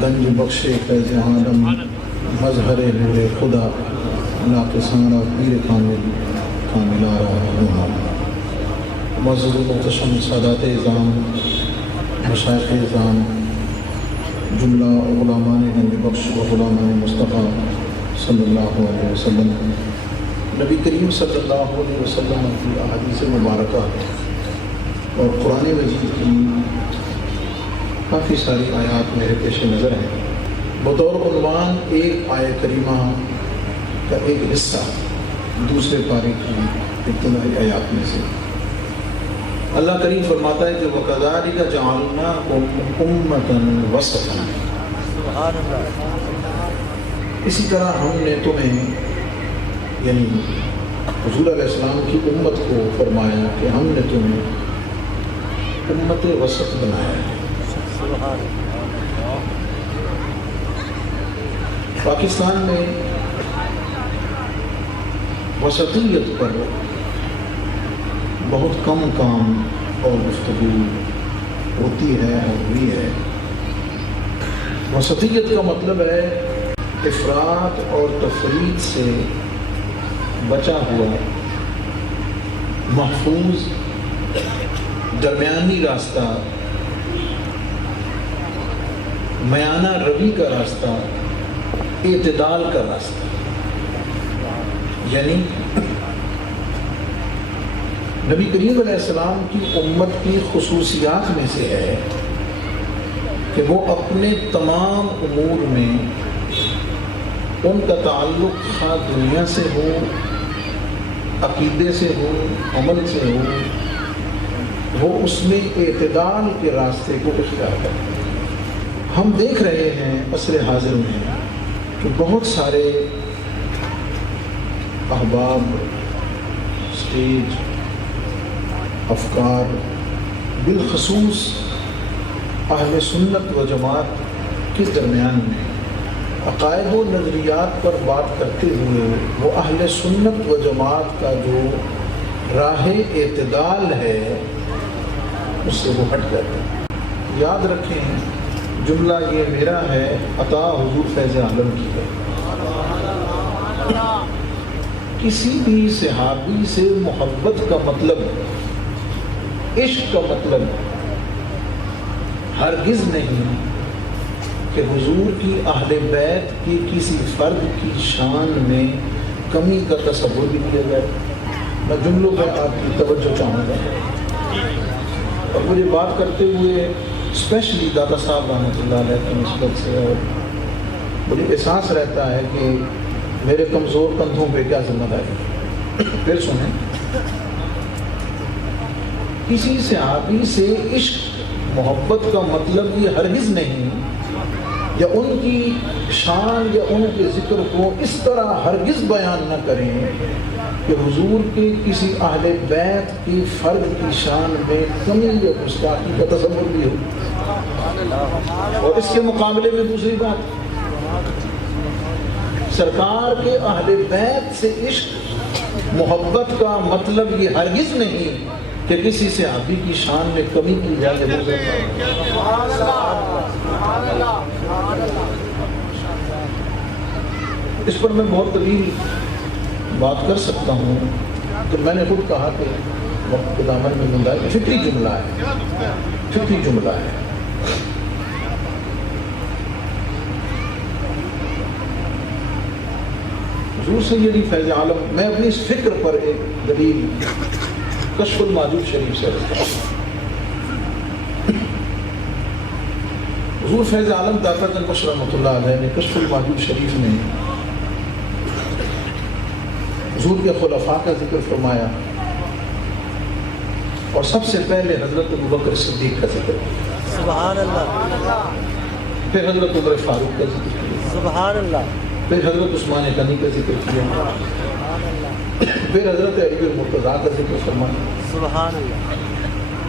گنج بخش فیض عالم مظہر نور خدا ناقصانہ پیر کاملارہ معزز محتشم سادات اعظام مشائخ اعظام جملہ غلامان گنج بخش و غلامان مصطفیٰ صلی اللہ علیہ وسلم، نبی کریم صلی اللہ علیہ وسلم کی احادیث مبارکہ اور قرآن مجید کی کافی ساری آیات میرے پیش نظر ہیں۔ بطور عنوان ایک آیت کریمہ کا ایک حصہ دوسرے پارے کی ابتدائی آیات میں سے اللہ کریم فرماتا ہے کہ وَكَذَلِكَ جَعَلْنَاكُمْ أُمَّةً وَسَطًا، اسی طرح ہم نے تمہیں یعنی حضور علیہ السلام کی امت کو فرمایا کہ ہم نے تمہیں امت وسط بنایا ہے۔ پاکستان میں وسطیت پر بہت کم کام اور گفتگو ہوتی ہے اور ہوئی ہے۔ وسطیت کا مطلب ہے افراط اور تفریط سے بچا ہوا محفوظ درمیانی راستہ، میانہ روی کا راستہ، اعتدال کا راستہ۔ یعنی نبی کریم علیہ السلام کی امت کی خصوصیات میں سے ہے کہ وہ اپنے تمام امور میں ان کا تعلق خواہ دنیا سے ہو، عقیدے سے ہو، عمل سے ہو، وہ اس میں اعتدال کے راستے کو اختیار کرتے ہیں۔ ہم دیکھ رہے ہیں عصر حاضر میں کہ بہت سارے احباب، اسٹیج، افکار، بالخصوص اہل سنت و جماعت کے درمیان میں عقائد و نظریات پر بات کرتے ہوئے وہ اہل سنت و جماعت کا جو راہ اعتدال ہے اس سے وہ ہٹ جاتے ہیں۔ یاد رکھیں جملہ یہ میرا ہے، عطا حضور فیض عالم کی ہے۔ کسی بھی صحابی سے محبت کا مطلب، عشق کا مطلب ہرگز نہیں کہ حضور کی اہل بیت کی کسی فرد کی شان میں کمی کا تصور بھی کیا جائے۔ میں جملوں میں آپ کی توجہ چاہوں گا، اور مجھے بات کرتے ہوئے اسپیشلی دادا صاحب رحمۃ اللہ علیہ کی نسبت سے اور مجھے احساس رہتا ہے کہ میرے کمزور کندھوں پہ کیا ذمہ داری۔ پھر سنیں، کسی صحابی سے عشق محبت کا مطلب یہ ہرگز نہیں، یا ان کی شان یا ان کے ذکر کو اس طرح ہرگز بیان نہ کریں کہ حضور کے کسی اہل بیت کی فرد کی شان میں کمی یا گستاخی کا تصور بھی ہو۔ اور اس کے مقابلے میں دوسری بات، سرکار کے اہل بیت سے عشق محبت کا مطلب یہ ہرگز نہیں کہ کسی صحابی کی شان میں کمی کی جائے۔ اس پر میں بہت طویل بات کر سکتا ہوں، تو میں نے خود کہا کہ وقت کے دامن میں گنجائش ہے، فکری جملہ ہے، فکری جملہ ہے۔ حضور سیدی فیض عالم، میں اپنی اس فکر پر ایک دلیل کشف الماجود شریف سے رکھتا ہوں۔ حضور فیض عالم داتا گنج بخش رحمۃ اللہ علیہ نے کشف الماجود شریف میں حضور کے خلفاء کا ذکر فرمایا، اور سب سے پہلے حضرت ابوبکر صدیق کا ذکر کیا، سبحان اللہ، پھر حضرت عمر فاروق کا ذکر کیا، سبحان اللہ، پھر حضرت عثمان غنی کا ذکر کیا، پھر حضرت علی المرتضیٰ کا ذکر فرمایا، سبحان اللہ،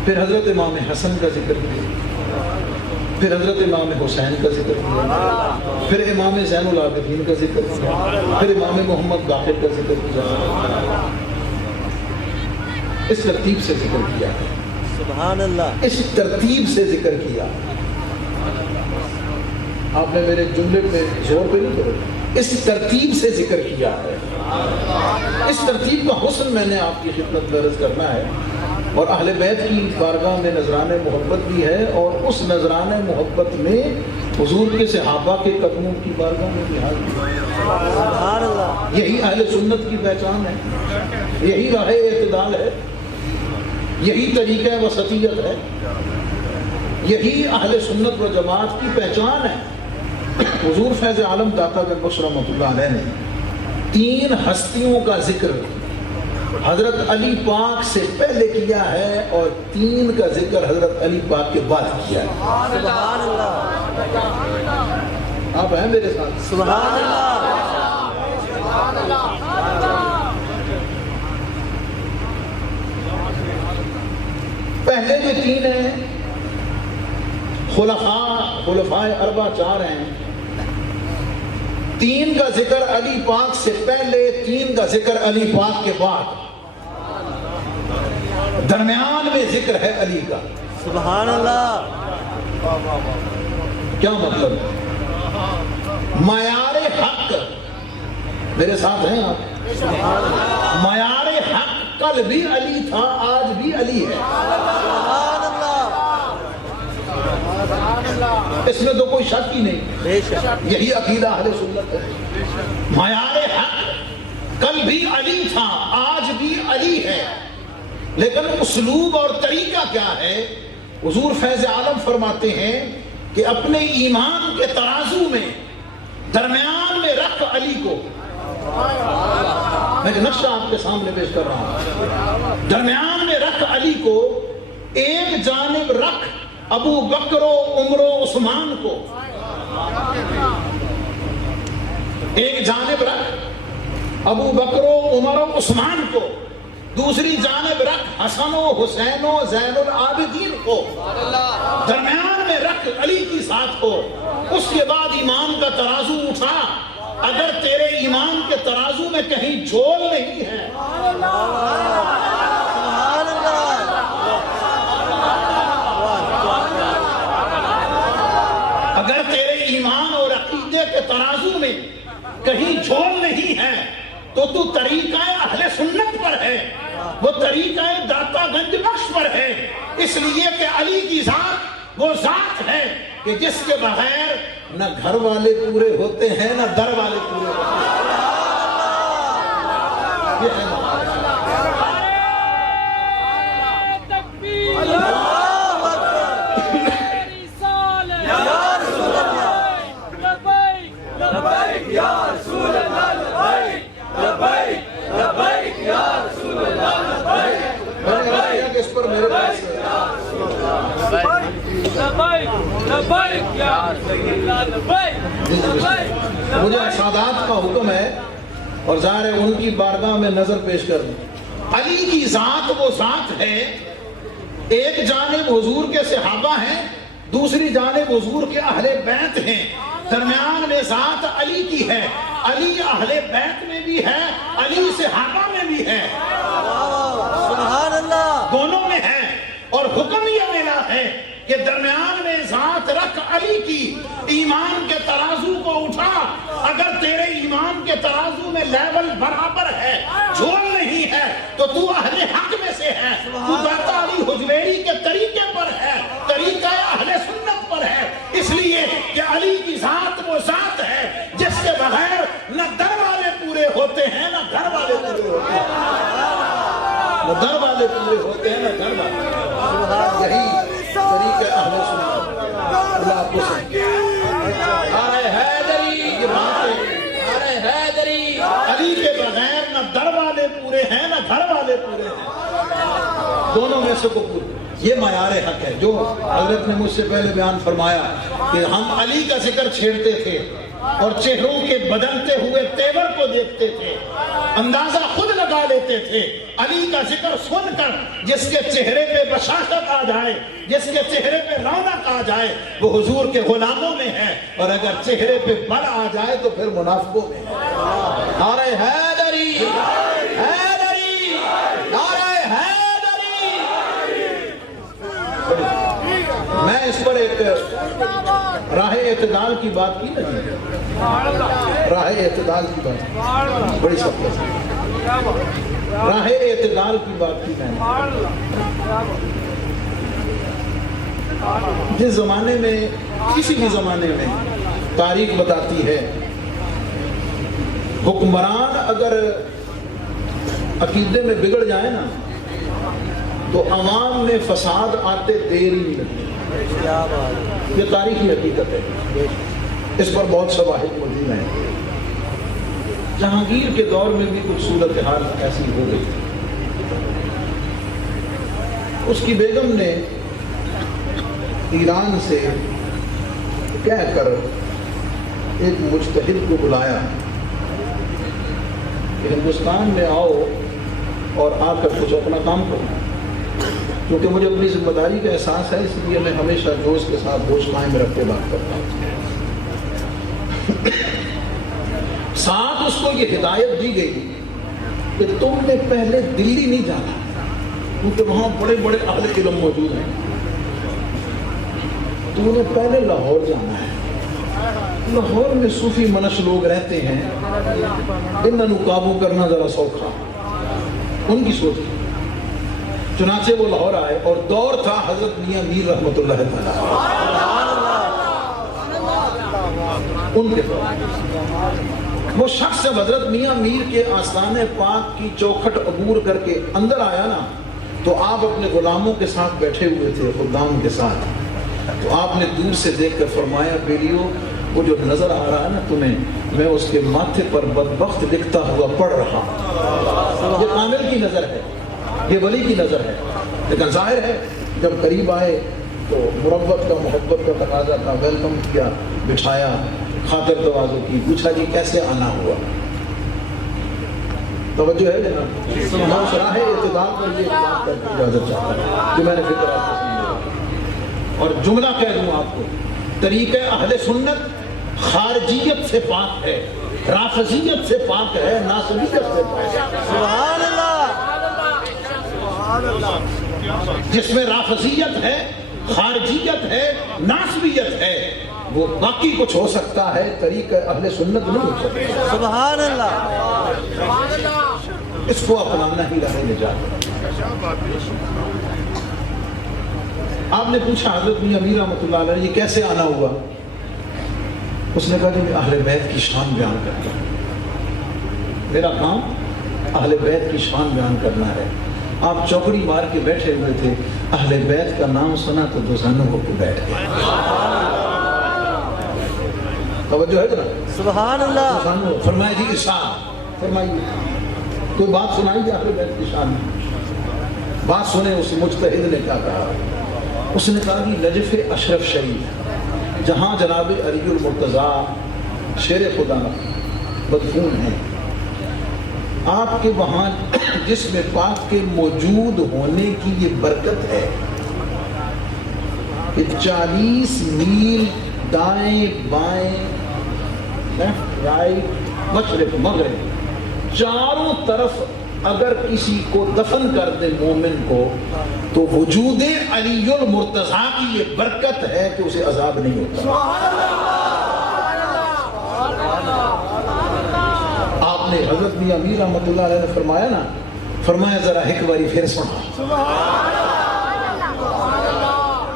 پھر حضرت امام حسن کا ذکر کیا، پھر حضرت امام حسین کا ذکر کیا، پھر امام زین العابدین کا ذکر کیا، پھر امام محمد باقر کا ذکر کیا۔ اس ترتیب سے ذکر کیا، سبحان اللہ، اس ترتیب سے ذکر کیا۔ آپ نے میرے جملے پہ زور پہ نہیں کرو، اس ترتیب سے ذکر کیا ہے، اس ترتیب کا حسن میں نے آپ کی خدمت میں عرض کرنا ہے، اور اہل بیت کی بارگاہ میں نذران محبت بھی ہے، اور اس نذران محبت میں حضور کے صحابہ کے قدموں کی بارگاہ میں بھی حاضر ہے۔ سبحان اللہ۔ یہی اہل سنت کی پہچان ہے، یہی راہ اعتدال ہے، یہی طریقہ وسطیت ہے، یہی اہل سنت و جماعت کی پہچان ہے۔ حضور فیض عالم داتا گنج بخش رحمۃ اللہ علیہ نے 3 ہستیوں کا ذکر حضرت علی پاک سے پہلے کیا ہے، اور 3 کا ذکر حضرت علی پاک کے بعد کیا ہے۔ سبحان اللہ۔ آپ ہیں میرے ساتھ؟ سبحان اللہ۔ پہلے جو 3 ہیں خلفائے اربع 4 ہیں، 3 کا ذکر علی پاک سے پہلے، 3 کا ذکر علی پاک کے بعد، درمیان میں ذکر ہے علی کا۔ سبحان اللہ۔ کیا مطلب؟ معیار حق، میرے ساتھ ہیں آپ؟ معیار حق کل بھی علی تھا، آج بھی علی ہے۔ سبحان اللہ۔ اس میں تو کوئی شک ہی نہیں، بے شک۔ یہی عقیدہ اہل سنت ہے۔ معیار حق کل بھی علی تھا، آج بھی علی ہے، لیکن اسلوب اور طریقہ کیا ہے؟ حضور فیض عالم فرماتے ہیں کہ اپنے ایمان کے ترازو میں درمیان میں رکھ علی کو، میں نقشہ آپ کے سامنے پیش کر رہا ہوں، درمیان میں رکھ علی کو، ایک جانب رکھ ابو بکر و عمر و عثمان کو، ایک جانب رکھ ابو بکر و عمر و عثمان کو، دوسری جانب رکھ حسن و حسین و زین العابدین کو، درمیان میں رکھ علی کی ذات کو۔ اس کے بعد ایمان کا ترازو اٹھا، اگر تیرے ایمان کے ترازو میں کہیں جھول نہیں ہے، سبحان اللہ۔ اگر تیرے ایمان اور عقیدے کے ترازو میں کہیں جھول نہیں ہے، تو طریقہ اہل سنت پر ہے، وہ طریقہ داتا گنج بخش پر ہے، اس لیے کہ علی کی ذات وہ ذات ہے کہ جس کے بغیر نہ گھر والے پورے ہوتے ہیں نہ در والے پورے ہوتے ہیں۔ یہ ہے اس پر میرے پاس مجھے سادات کا حکم ہے، اور ظاہر ہے ان کی بارگاہ میں نظر پیش کر دوں۔ علی کی ذات وہ ذات ہے، ایک جانب حضور کے صحابہ ہیں، دوسری جانب حضور کے اہل بیت ہیں، درمیان میں ذات علی کی ہے۔ علی اہل بیت میں بھی ہے، علی صحابہ میں بھی ہے، سبحان اللہ۔ دونوں میں ہے، اور حکم یہ ملا ہے کہ درمیان میں ذات رکھ علی کی، ایمان کے ترازو کو اٹھا، اگر تیرے ایمان کے ترازو میں لیول برابر ہے، جھول نہیں ہے، تو اہل حق میں سے ہے، تو داتا علی حجویری کے طریقے پر ہے، طریقہ اہل سنت پر ہے، اس لیے کہ علی کی ذات وہ ذات ہے جس کے بغیر نہ در والے پورے ہوتے ہیں نہ گھر والے پورے ہوتے ہیں، نہ در والے پورے ہوتے ہیں نہ گھر والے۔ یہی طریقہ اہل سنت۔ اللہ آپ کو سمجھے۔ ارے حیدری، یہ بات ہے، ارے حیدری، علی کے بغیر نہ در والے پورے ہیں نہ گھر والے پورے ہیں، دونوں میں سے کو پورے۔ یہ معیار حق ہے جو حضرت نے مجھ سے پہلے بیان فرمایا کہ ہم علی کا ذکر چھیڑتے تھے اور چہروں کے بدلتے ہوئے تیور کو دیکھتے تھے، اندازہ خود لگا لیتے تھے۔ علی کا ذکر سن کر جس کے چہرے پہ بشاشت آ جائے، جس کے چہرے پہ رونق آ جائے، وہ حضور کے غلاموں میں ہے، اور اگر چہرے پہ بل آ جائے تو پھر منافقوں میں ہے۔ نعرہ حیدری، حیدری، نعرہ حیدری۔ میں اس پر ایک راہ اعتدال کی بات کی نا، راہ اعتدال کی بات بڑی سخت ہے، راہ اعتدال کی بات کی میں نے۔ جس زمانے میں، کسی بھی زمانے میں تاریخ بتاتی ہے حکمران اگر عقیدے میں بگڑ جائے نا تو عوام میں فساد آتے دیر ہی نہیں لگتی، یہ تاریخی حقیقت ہے، اس پر بہت شواہد موجود ہیں۔ جہانگیر کے دور میں بھی کچھ صورتحال ایسی ہو گئی تھی، اس کی بیگم نے ایران سے کہہ کر ایک مجتہد کو بلایا کہ ہندوستان میں آؤ اور آ کر کچھ اپنا کام کرو، کیونکہ مجھے اپنی ذمہ داری کا احساس ہے، اس لیے میں ہمیشہ جوش کے ساتھ ہوش قائم رکھ کے بات کرتا ہوں۔ ساتھ اس کو یہ ہدایت دی گئی کہ تم نے پہلے دلی نہیں جانا، کیونکہ وہاں بڑے بڑے اہل علم موجود ہیں، تو نے پہلے لاہور جانا ہے، لاہور میں صوفی منش لوگ رہتے ہیں، انہوں قابو کرنا ذرا سوکھا، ان کی سوچ تھی۔ چنانچہ وہ لاہور آئے اور دور تھا حضرت میاں میر رحمۃ اللہ تعالیٰ ان کے دور۔ وہ شخص جب حضرت میاں میر کے آستانِ پاک کی چوکھٹ عبور کر کے اندر آیا نا تو آپ اپنے غلاموں کے ساتھ بیٹھے ہوئے تھے، خدام کے ساتھ، تو آپ نے دور سے دیکھ کر فرمایا بیلیو وہ جو نظر آ رہا ہے نا تمہیں، میں اس کے ماتھے پر بدبخت لکھتا ہوا پڑھ رہا ہوں۔ یہ کامل کی نظر ہے، یہ ولی کی نظر ہے، لیکن ظاہر ہے جب قریب آئے تو مربت کا، محبت کا تقاضا تھا، ویلکم کیا، بٹھایا، خاطر تواضع کی، پوچھا جی کیسے آنا ہوا۔ توجہ ہے جناب، میں اس راہ اعتدال پر یہ بات کر کے اجازت چاہتا ہوں کہ میں نے فکر آپ کو سمجھا، اور جملہ کہہ دوں آپ کو، طریقہ اہل سنت خارجیت سے پاک ہے، رافضیت سے پاک ہے، ناصبیت سے پاک ہے۔ سبحان اللہ، جس میں رافضیت ہے، خارجیت ہے، ناصبیت ہے، وہ باقی کچھ ہو سکتا ہے، طریقہ اہل سنت نہیں ہو سکتا۔ سبحان اللہ، اس کو اپنانا ہی راہ نجات۔ آپ نے پوچھا حضرت میاں میر رحمۃ اللہ علیہ یہ کیسے آنا ہوا؟ اس نے کہا کہ میں اہل بیت کی شان بیان کرتا ہوں، میرا کام اہل بیت کی شان بیان کرنا ہے۔ آپ چوکڑی مار کے بیٹھے ہوئے تھے، اہل بیت کا نام سنا تو دوزانوں ہو کے بیٹھ گئے۔ توجہ ہے جناب، سبحان اللہ، فرمائے جی ارشاد فرمائیے، کوئی بات سنائی جی اہل بیت کی شان میں؟ بات سنے اس مجتہد نے کیا کہا؟ اس نے کہا کہ نجف اشرف شریف جہاں جناب علی المرتضیٰ شیر خدا مدفون ہیں، آپ کے وہاں جسم پاک کے موجود ہونے کی یہ برکت ہے کہ 40 میل دائیں بائیں، لیفٹ رائٹ، مشرق مغرب، چاروں طرف اگر کسی کو دفن کر دے مومن کو تو وجود علی المرتضیٰ کی یہ برکت ہے کہ اسے عذاب نہیں ہوتا۔ آپ نے حضرت میاں میر رحمۃ اللہ علیہ نے فرمایا نا، فرمایا ذرا ایک باری پھر سنا،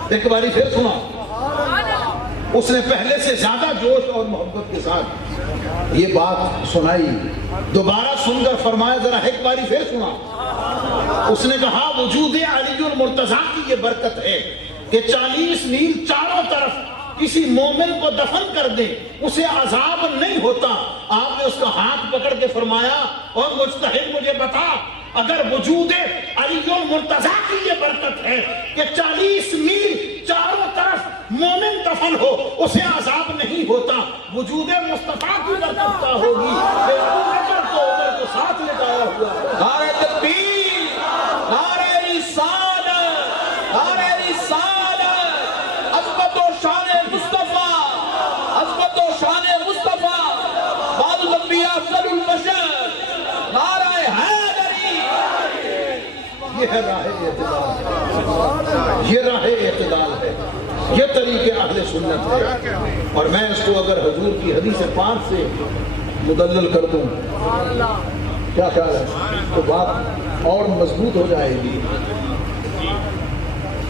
ایک باری پھر سنا۔ اس نے پہلے سے زیادہ جوش اور محبت کے ساتھ یہ بات سنائی، دوبارہ سن کر فرمایا ذرا ایک باری پھر سنا۔ اس نے کہا وجود علی المرتضیٰ کی یہ برکت ہے کہ 40 میل چاروں طرف کسی مومن کو دفن کر دے اسے عذاب نہیں ہوتا۔ آپ نے اس کا ہاتھ پکڑ کے فرمایا اور مجتہد مجھے بتا، اگر وجود علی المرتضیٰ کی یہ برکت ہے کہ 40 میل چاروں طرف مومن دفن ہو اسے عذاب نہیں ہوتا، وجود مصطفیٰ کی برکت کیا ہوگی کہ عمر کو ساتھ لے جایا ہوا ہے۔ نعرہ تکبیر، نعرہ رسالت، نعرہ رسالت، عظمت و شان مصطفیٰ، عظمت و شان مصطفیٰ، بعد الانبیاء افضل البشر، نعرہ حیدری۔ یہ ہے راہ اعتدال، یہ راہ اعتدال ہے۔ یہ طریقے اہل سنت ہے. اور میں اس کو اگر حضور کی حدیث پاک سے مدلل کر دوں کیا خیال ہے تو بات اور مضبوط ہو جائے گی.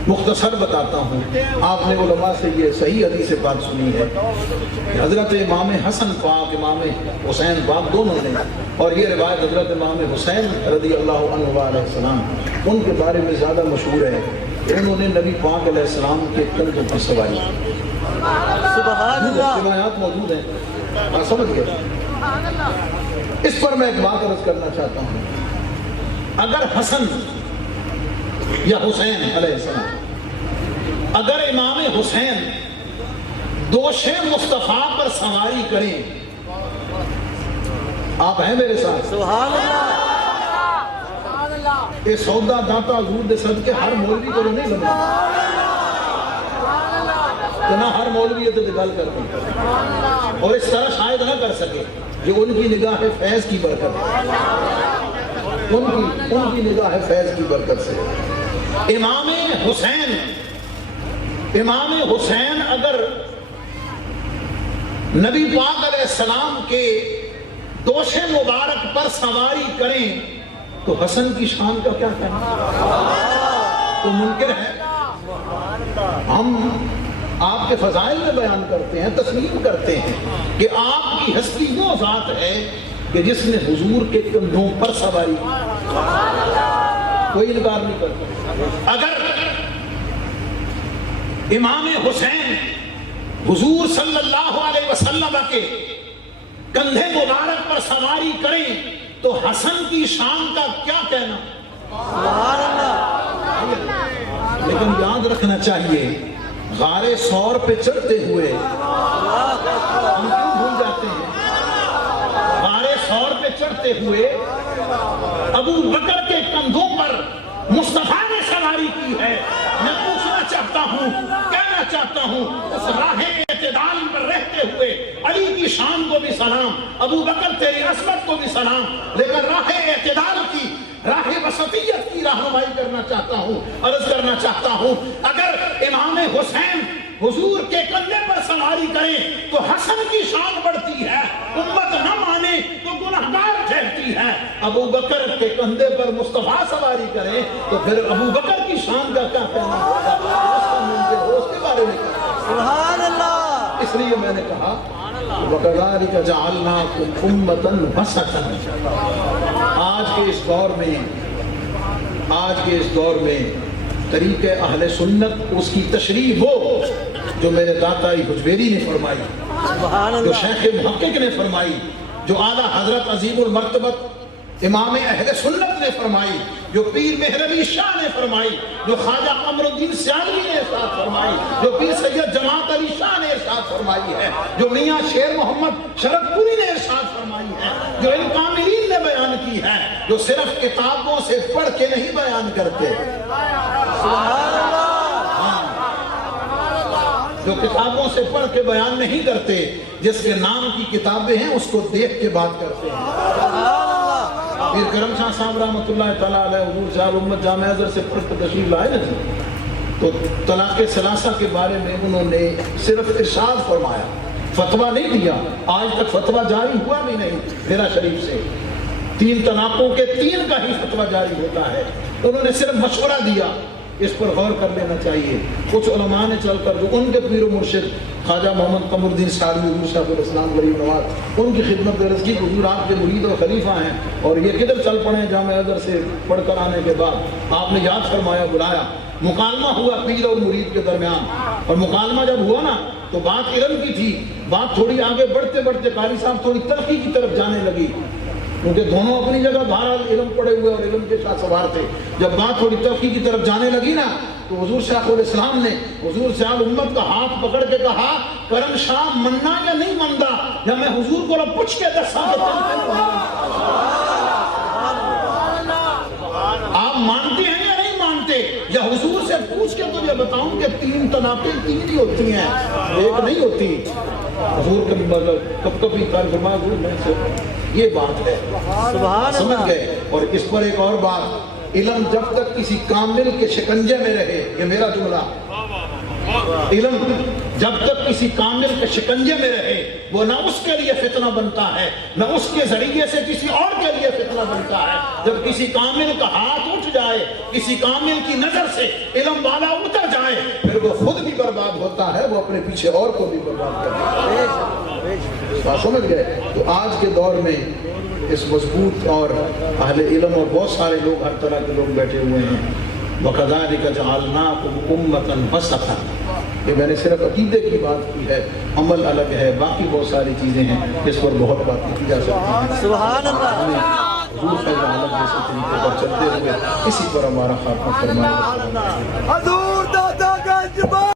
مختصر بتاتا ہوں. آپ نے علماء سے یہ صحیح حدیث پاک سنی ہے کہ حضرت امام حسن پاک امام حسین پاک دونوں نے, اور یہ روایت حضرت امام حسین رضی اللہ عنہ علیہ السلام ان کے بارے میں زیادہ مشہور ہے کہ انہوں نے نبی پاک علیہ السلام کے کندھوں پر سواری کی. سبحان اللہ. روایات موجود ہیں, آپ سمجھ گئے. اس پر میں ایک بات عرض کرنا چاہتا ہوں. اگر حسن یا حسین علیہ السلام, اگر امام حسین دوش مصطفیٰ پر سواری کریں, آپ ہیں میرے ساتھ؟ سبحان اللہ. یہ سودا داتا حضور دے صدقے ہر مولوی کو نہیں بنا تو نہ ہر مولوی یہ گل کرتے ہیں, اور اس طرح شاید نہ کر سکے جو ان کی نگاہ فیض کی برکت ہے, ان کی نگاہ فیض کی برکت سے. امام حسین اگر نبی پاک علیہ السلام کے دوش مبارک پر سواری کریں تو حسن کی شان کا کیا کہنا؟ تو منکر ہے. ہم آپ کے فضائل میں بیان کرتے ہیں, تسلیم کرتے ہیں کہ آپ کی ہستی وہ ذات ہے کہ جس نے حضور کے کندھوں پر سواری کی. کوئی انکار نہیں کرتا. اگر امام حسین حضور صلی اللہ علیہ وسلم کے کندھے مبارک پر سواری کریں تو حسن کی شان کا کیا کہنا؟ سبحان اللہ. لیکن یاد رکھنا چاہیے غار ثور پہ چڑھتے ہوئے ہم کیوں بھول جاتے ہیں؟ غار ثور پہ چڑھتے ہوئے ابو بکر کے کندھوں پر مصطفیٰ نے سواری کی ہے. میں پوچھنا چاہتا ہوں, کہنا چاہتا ہوں, اس راہ اعتدال پر رہتے ہوئے علی کی شان کو بھی سلام, ابو بکر تیری عصمت کو بھی سلام, لیکن راہ اعتدال کی, راہ وسطیت کی رہنمائی کرنا چاہتا ہوں, عرض کرنا چاہتا ہوں. اگر امام حسین حضور کے کندھے پر سواری کریں تو حسن کی شان بڑھتی ہے, امت نہ مانے تو گنہگار ٹھہرتی ہے. ابو بکر کے کندھے پر مصطفیٰ سواری کریں تو پھر ابو بکر کی شان کا کیا کہنا ہوگا؟ اس کے بارے میں سبحان اللہ. اس لیے میں نے کہا وَكَذَلِكَ جَعَلْنَاكُمْ أُمَّةً وَسَطًا. آج کے اس دور میں طریق اہل سنت اس کی تشریح وہ جو میرے داتائی حجویری نے فرمائی, سبحان جو اللہ. شیخ محقق نے فرمائی, جو اعلیٰ حضرت عظیم المرتبت امام اہل سنت نے فرمائی, جو پیر مہر علی شاہ نے فرمائی, جو خواجہ قمر الدین سیالوی نے ارشاد فرمائی, جو پیر سید جماعت علی شاہ نے ارشاد فرمائی ہے, جو میاں شیر محمد شرف پوری نے ارشاد فرمائی ہے, جو ان کاملین نے بیان کی ہے, جو صرف کتابوں سے پڑھ کے نہیں بیان کرتے, سبحان اللہ. جو کتابوں سے پڑھ کے بیان نہیں کرتے, جس کے نام کی کتابیں ہیں اس کو دیکھ کے بات کرتے ہیں. پیر کرم شاہ صاحب رحمۃ اللہ تعالیٰ علیہ حضور صاحب امت جامع ازہر سے پڑھ کر تشریف لائے نا جی, تو طلاق ثلاثہ کے بارے میں انہوں نے صرف ارشاد فرمایا, فتویٰ نہیں دیا. آج تک فتویٰ جاری ہوا بھی نہیں میرا شریف سے. 3 طلاقوں کے 3 کا ہی فتویٰ جاری ہوتا ہے. انہوں نے صرف مشورہ دیا, اس پر غور کر لینا چاہیے. کچھ علماء نے چل کر جو ان کے پیر و مرشد خواجہ محمد قمر الدین سیالوی حضور شیخ الاسلام غریب نواز, ان کی خدمت میں عرض کی کہ حضور آپ کے مرید اور خلیفہ ہیں, اور یہ کدھر چل پڑے جامع ازہر سے پڑھ کر آنے کے بعد آپ نے یاد فرمایا, بلایا, مکالمہ ہوا پیر اور مرید کے درمیان. اور مکالمہ جب ہوا نا تو بات علم کی تھی, بات تھوڑی آگے بڑھتے بڑھتے قاری صاحب تھوڑی ترقی کی طرف جانے لگی, کیونکہ دونوں اپنی جگہ بہرحال علم پڑے ہوئے اور علم کے شاہ سوار تھے. جب بات تھوڑی ترقی کی طرف جانے لگی نا تو حضور شیخ الاسلام نے حضور صاحب امت کا ہاتھ پکڑ کے کہا, کرم شاہ مننا یا نہیں مندا, یا میں حضور کو پوچھ کے دسا آپ مانتے ہیں یا نہیں مانتے, یا حضور سے پوچھ کے تجھے بتاؤں کہ 3 طلاقیں 3 ہی ہوتی ہیں, 1 نہیں ہوتی. حضور کے کب کبھی فرمایا حضور میں سے یہ بات ہے, سبحان سمجھ اللہ. گئے. اور اس پر ایک اور بات, علم جب تک کسی کامل کے شکنجے میں رہے, یہ میرا جملہ, علم جب تک کسی کامل کے شکنجے میں رہے وہ نہ اس کے لیے فتنہ بنتا ہے نہ اس کے ذریعے سے کسی اور کے لیے فتنہ بنتا ہے. جب کسی کامل کا ہاتھ اٹھ جائے, کسی کامل کی نظر سے علم والا اتر جائے, پھر وہ خود بھی برباد ہوتا ہے, وہ اپنے پیچھے اور کو بھی برباد کرتا ہے. بات سمجھ گئے؟ تو آج کے دور میں اس مضبوط اور اہل علم اور بہت سارے لوگ, ہر طرح کے لوگ بیٹھے ہوئے ہیں. وَكَذَلِكَ جَعَلْنَاكُمْ أُمَّةً وَسَطًا. یہ میں نے صرف عقیدے کی بات کی ہے, عمل الگ ہے, باقی بہت ساری چیزیں ہیں جس پر بہت باتیں کی جا سکتی ہیں. سبحان اللہ. حضور فیض عالم جیسے طریقے پر چلتے ہوئے اسی پر ہمارا خاتمہ فرمائے. حضور دادا گنج